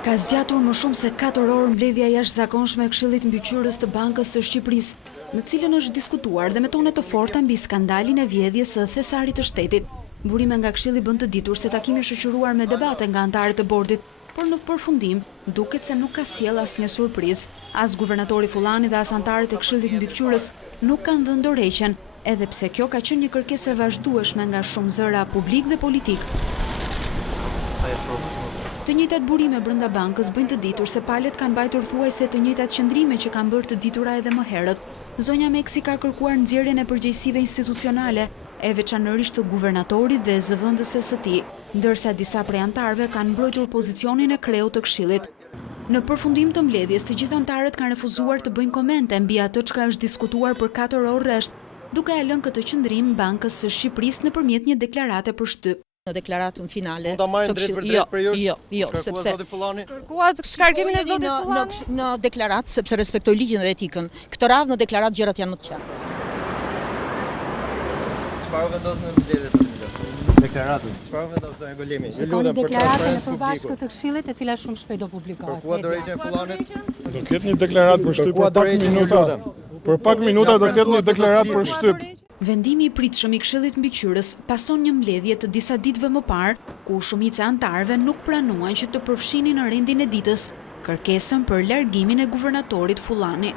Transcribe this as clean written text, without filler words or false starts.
Ka zgjatur më shumë se 4 orë mbledhja jashtëzakonshme e Këshillit Mbikëqyrës të Bankës së Shqipërisë, në cilën është diskutuar dhe me tone të forta mbi skandalin e vjedhjes së thesarit të shtetit. Burime nga Këshilli bën të ditur se takimi është shoqëruar me debate nga anëtarët e bordit, por në përfundim duket se nuk ka sjell asnjë surprizë. As guvernatori Fullani dhe as anëtarët e Këshillit Mbikëqyrës nuk kanë dhënë dorëheqjen, edhe pse kjo ka qenë një kërkesë e vazhdueshme nga shumë zëra publik dhe politik. Të njëjtat burime brenda bankës bëjnë të ditur se palët kanë mbajtur thuajse të njëjtat qëndrime që kanë bërë të ditura edhe më herët. Zonja Meksi ka kërkuar nxjerrjen e përgjegjësive institucionale, e veçanërisht të guvernatorit dhe zëvendëses së tij, ndërsa disa prej anëtarëve kanë mbrojtur pozicionin e kreut të Këshillit. Në përfundim të mbledhjes, të gjithë anëtarët kanë refuzuar të bëjnë komente mbi atë çka është diskutuar për 4 orë rresht, duke e lënë këtë qëndrim Bankës së Shqipërisë nëpërmjet një deklarate për shtyp. Në deklaratën finale të Këshillit. Jo, sepse kërkuat shkarkimin e zotit Fullani në deklaratë sepse respektoj ligjin dhe etikën. Këtë radhë në deklaratë gjërat janë më të qarta. Çfarë vendos në mbledhje deklaratën? Çfarë vendos zoti Golemi? Shikoni deklaratën e përbashkët të Këshillit, e cila shumë shpejt do publikohet. Kërkuat dorëheqjen e Fullanit? Do ketë një deklaratë për shtyp për pak minuta. Për pak minuta do ketë një deklaratë për shtyp. Vendimi i pritshëm i Këshillit Mbikëqyrës pason një mbledhje të disa ditëve më parë, ku shumica e anëtarëve nuk pranuan që të përfshinin në rendin e ditës kërkesën për largimin e guvernatorit Fullani.